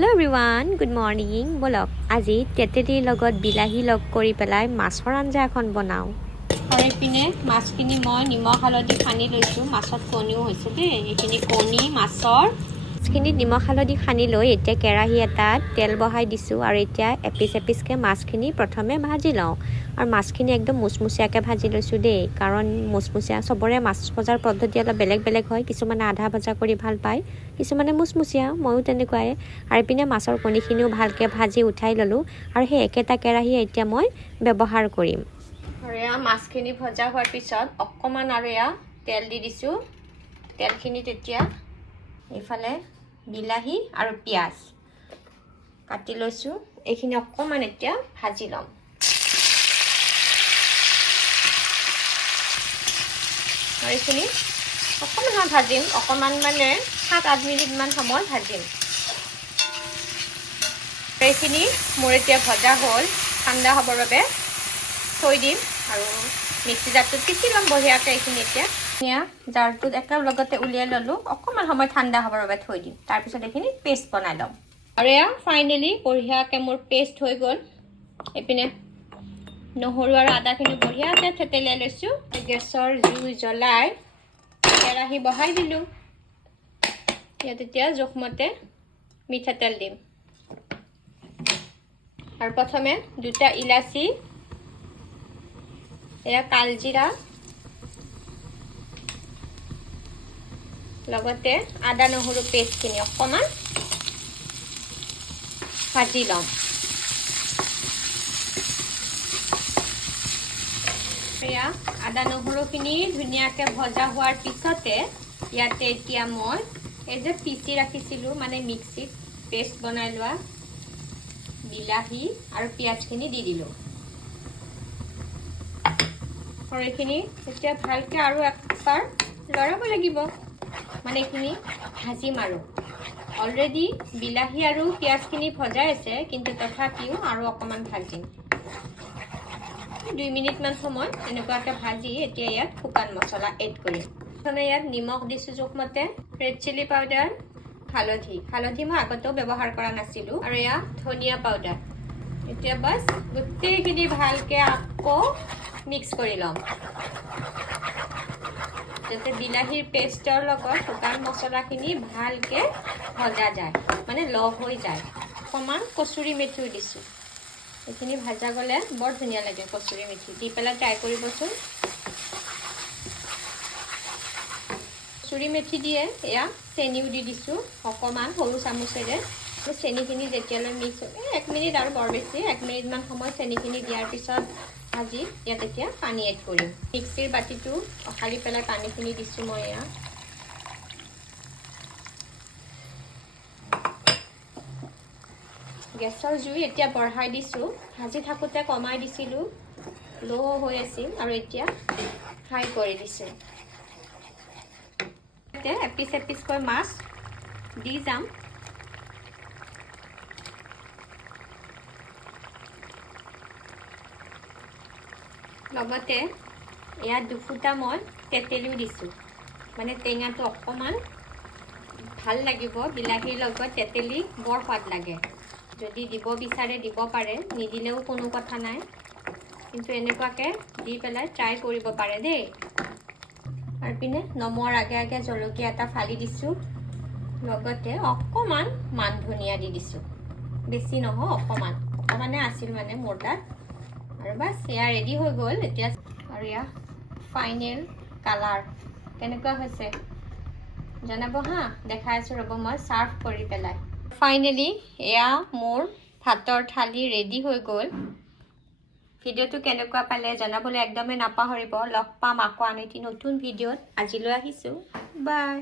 Hello everyone, good morning. বলক আজি তেতেলীৰ লগত বিলাহী লগ কৰি পেলাই মাছৰ আঞ্জা এখন বনাও। আৰু পিনে মাছখিনি মই নিমখ হালধি সানি লৈছোঁ। মাছত কণীও হৈছে দেই। এইখিনি কণী মাছৰ মাছখিনি নিমখ হালধি সানি লৈ এতিয়া কেৰাহী এটাত তেল বহাই দিছোঁ আৰু এতিয়া এপিচ এপিচকৈ মাছখিনি প্ৰথমে ভাজি লওঁ। আৰু মাছখিনি একদম মুচমুচীয়াকৈ ভাজি লৈছোঁ দেই, কাৰণ মুচমুচীয়া চবৰে মাছ ভজাৰ পদ্ধতি অলপ বেলেগ বেলেগ হয়। কিছুমানে আধা ভজা কৰি ভাল পায়, কিছুমানে মুচমুচীয়া, ময়ো তেনেকুৱাই। আৰু এইপিনে মাছৰ কণীখিনিও ভালকৈ ভাজি উঠাই ল'লোঁ আৰু সেই একেটা কেৰাহী এতিয়া মই ব্যৱহাৰ কৰিম। আৰু এয়া মাছখিনি ভজা হোৱাৰ পিছত অকণমান আৰু এয়া তেল দি দিছোঁ। তেলখিনিত এতিয়া এইফালে বিলাহী আৰু পিঁয়াজ কাটি লৈছোঁ। এইখিনি অকণমান এতিয়া ভাজি ল'ম। আৰু এইখিনি অকণমান সময় ভাজিম, অকণমান মানে 7-8 মিনিটমান সময় ভাজিম। এইখিনি মোৰ এতিয়া ভজা হ'ল, ঠাণ্ডা হ'বৰ বাবে থৈ দিম আৰু মিক্সি জাৰটোত পিচি ল'ম বঢ়িয়াকৈ। এইখিনি এতিয়া জাৰটোত একেলগতে উলিয়াই ল'লোঁ, অকণমান সময় ঠাণ্ডা হ'বৰ বাবে থৈ দিম। তাৰপিছত এইখিনি পেষ্ট বনাই ল'ম। আৰু এয়া ফাইনেলি বঢ়িয়াকৈ মোৰ পেষ্ট হৈ গ'ল। এইপিনে নহৰু আৰু আদাখিনি বঢ়িয়াকৈ থেতেলিয়াই লৈছোঁ। গেছৰ জুই জ্বলাই কেৰাহী বহাই দিলোঁ। ইয়াত এতিয়া জোখমতে মিঠাতেল দিম আৰু প্ৰথমে 2টা ইলাচি, এয়া কালজিৰা, লগতে আদা নহৰু পেষ্টখিনি অকণমান ভাজি ল'ম। এয়া আদা নহৰুখিনি ধুনীয়াকৈ ভজা হোৱাৰ পিছতে ইয়াতে এতিয়া মই এই যে পিচি ৰাখিছিলোঁ, মানে মিক্সিত পেষ্ট বনাই লোৱা বিলাহী আৰু পিঁয়াজখিনি দি দিলোঁ। আৰু এইখিনি এতিয়া ভালকৈ আৰু একবাৰ লৰাব লাগিব, মানে এইখিনি ভাজিম আৰু। অলৰেডি বিলাহী আৰু পিঁয়াজখিনি ভজাই আছে, কিন্তু তথাপিও আৰু অকণমান ভাজিম। 2 মিনিটমান সময় এনেকুৱাকৈ ভাজি এতিয়া ইয়াত শুকান মছলা এড কৰিম। প্ৰথমে ইয়াত নিমখ দিছোঁ জোখমতে, ৰেড চিলি পাউডাৰ, হালধি মই আগতেও ব্যৱহাৰ কৰা নাছিলোঁ, আৰু এয়া ধনিয়া পাউডাৰ। এতিয়া বাছ গোটেইখিনি ভালকৈ আকৌ মিক্স কৰি ল'ম, যাতে বিলাহীৰ পেষ্টৰ লগত শুকান মছলাখিনি ভালকৈ ভজা যায়, মানে লগ হৈ যায়। অকণমান কচুৰি মেথিও দিছোঁ। এইখিনি ভাজা গ'লে বৰ ধুনীয়া লাগে। কচুৰি মেথি দি পেলাই ট্ৰাই কৰিবচোন। কচুৰি মেথি দিয়ে এয়া চেনিও দি দিছোঁ অকণমান সৰু চামুচেৰে। চেনিখিনি যেতিয়ালৈ মিক্স হয় 1 মিনিট আৰু বৰ বেছি 1 মিনিটমান সময় চেনিখিনি দিয়াৰ পিছত ভাজি ইয়াত এতিয়া পানী এড কৰিম। মিক্সিৰ বাতিটো অখালি পেলাই পানীখিনি দিছোঁ মই। এয়া গেছৰ জুই এতিয়া বঢ়াই দিছোঁ। ভাজি থাকোঁতে কমাই দিছিলোঁ, ল' হৈ আছিল, আৰু এতিয়া হাই কৰি দিছোঁ। এতিয়া এপিচ এপিচকৈ মাছ দি যাম। লগতে ইয়াত 2 ফুটা মই তেতেলিও দিছোঁ, মানে টেঙাটো অকণমান ভাল লাগিব। বিলাহীৰ লগত তেতেলি বৰ সোৱাদ লাগে। যদি দিব বিচাৰে দিব পাৰে, নিদিলেও কোনো কথা নাই, কিন্তু এনেকুৱাকৈ দি পেলাই ট্ৰাই কৰিব পাৰে দেই। আৰু পিনে নমোৱাৰ আগে আগে জলকীয়া এটা ফালি দিছোঁ, লগতে অকণমান মান ধনিয়া দি দিছোঁ। বেছি নহয়, অকণমানে আছিল মানে মোৰ তাত। আৰু বাছ এয়া ৰেডি হৈ গ'ল এতিয়া। আৰু এয়া ফাইনেল কালাৰ কেনেকুৱা হৈছে জনাব হা। দেখাই আছোঁ ৰ'ব মই ছাৰ্ভ কৰি পেলাই। ফাইনেলি এয়া মোৰ ভাতৰ থালি ৰেডি হৈ গ'ল। ভিডিঅ'টো কেনেকুৱা পালে জনাবলৈ একদমেই নাপাহৰিব। লগ পাম আকৌ আন এটি নতুন ভিডিঅ'ত। আজিলৈ আহিছোঁ, বাই।